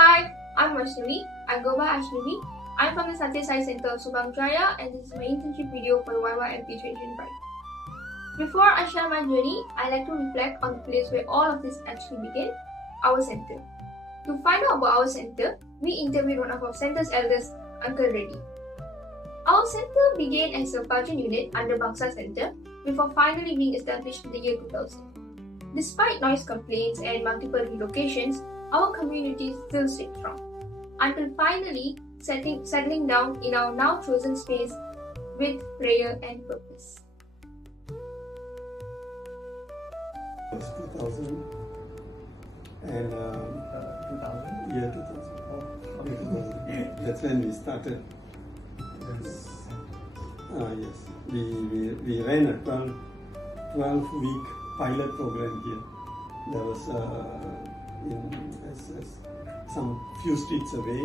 Hi, I'm Vyshnavee. I go by Aysnavii. I'm from the Satyasai Center of Subang, Jaya, and this is my internship video for the YYMP 2025. Before I share my journey, I like to reflect on the place where all of this actually began, our center. To find out about our center, we interviewed one of our center's elders, Uncle Reddy. Our center began as a Pajan unit under Bangsa Center before finally being established in the year 2000. Despite noise complaints and multiple relocations, our community still stayed strong, until finally settling down in our now chosen space with prayer and purpose. It was 2000 and 2000? Yeah, 2000. That's when we started. Yes. Yes. We ran a 12-week pilot program here. There was some few streets away.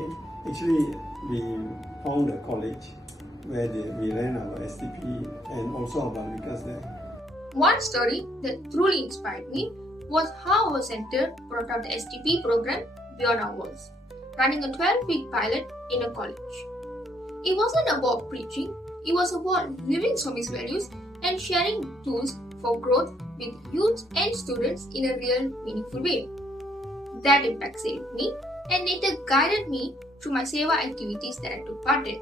Actually, we found a college where we ran our STP and also our Vikas there. One story that truly inspired me was how our center brought out the STP program beyond our walls, running a 12-week pilot in a college. It wasn't about preaching, it was about living Swami's values and sharing tools for growth with youth and students in a real, meaningful way. That impact stayed with me and later guided me through my Seva activities that I took part in,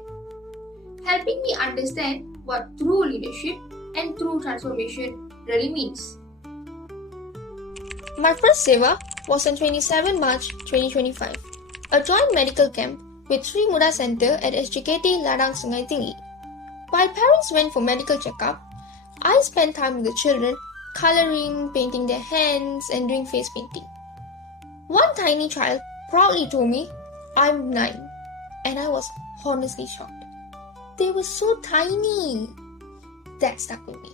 helping me understand what true leadership and true transformation really means. My first Seva was on 27 March 2025, a joint medical camp with Sri Muda Center at SJKT Ladang Sungai Tinggi. While parents went for medical checkup, I spent time with the children, colouring, painting their hands, and doing face painting. One tiny child proudly told me, "I'm 9," and I was honestly shocked. They were so tiny. That stuck with me.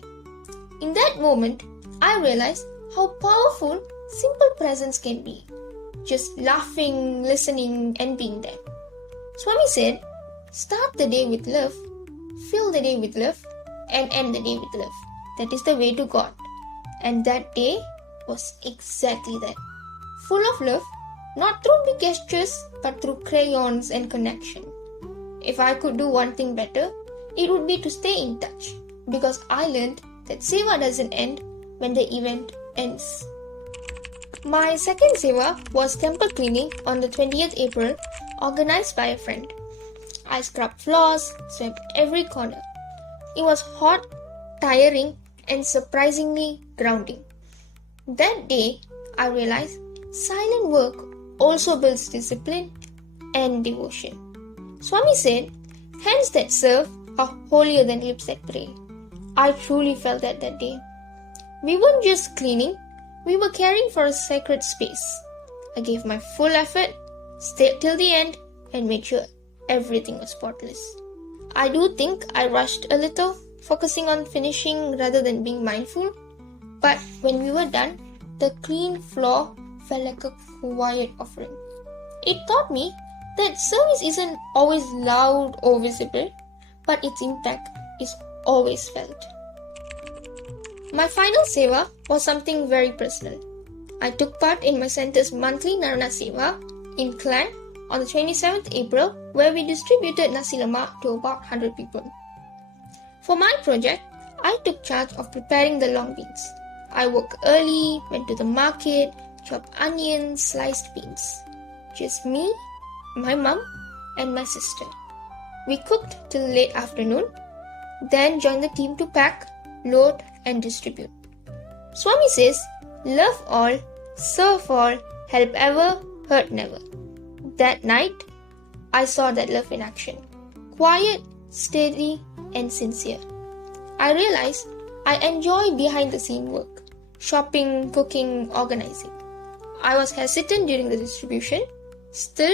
In that moment, I realized how powerful simple presence can be. Just laughing, listening, and being there. Swami said, "Start the day with love, fill the day with love, and end the day with love. That is the way to God." And that day was exactly that. Full of love, not through big gestures, but through crayons and connection. If I could do one thing better, it would be to stay in touch, because I learned that Seva doesn't end when the event ends. My second Seva was temple cleaning on the 20th April, organized by a friend. I scrubbed floors, swept every corner. It was hot, tiring, and surprisingly grounding. That day, I realized silent work also builds discipline and devotion. Swami said, "Hands that serve are holier than lips that pray." I truly felt that day. We weren't just cleaning, we were caring for a sacred space. I gave my full effort, stayed till the end, and made sure everything was spotless. I do think I rushed a little, focusing on finishing rather than being mindful. But when we were done, the clean floor felt like a quiet offering. It taught me that service isn't always loud or visible, but its impact is always felt. My final Seva was something very personal. I took part in my center's monthly Narana Seva in Klang on the 27th April, where we distributed nasi lemak to about 100 people. For my project, I took charge of preparing the long beans. I woke early, went to the market, chopped onions, sliced beans. Just me, my mum, and my sister. We cooked till late afternoon, then joined the team to pack, load, and distribute. Swami says, "Love all, serve all, help ever, hurt never." That night, I saw that love in action. Quiet, steady, and sincere. I realized I enjoy behind the scene work. Shopping, cooking, organizing. I was hesitant during the distribution, still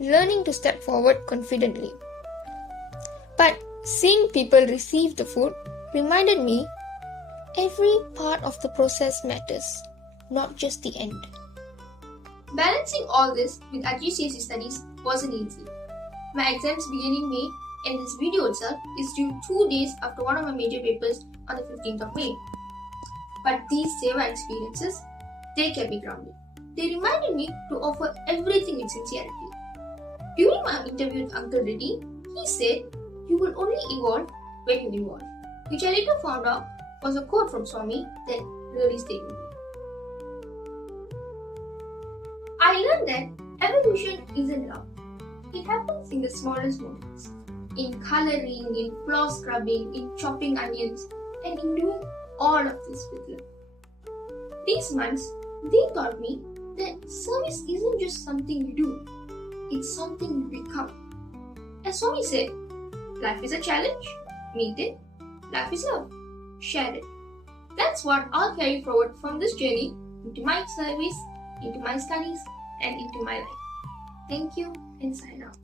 learning to step forward confidently. But seeing people receive the food reminded me every part of the process matters, not just the end. Balancing all this with GCSE studies wasn't easy. My exams began in May, and this video itself is due 2 days after one of my major papers on the 15th of May. But these Seva experiences, they kept me grounded. they reminded me to offer everything with sincerity. During my interview with Uncle Reddy, he said, "You will only evolve when you evolve," which I later found out was a quote from Swami that really stayed with me. I learned that evolution isn't loud. It happens in the smallest moments. In coloring, in floor scrubbing, in chopping onions, and in doing all of this with love. These months, they taught me that service isn't just something you do, it's something you become. As Swami said, life is a challenge, meet it. Life is love, share it. That's what I'll carry forward from this journey into my service, into my studies, and into my life. Thank you and sign out.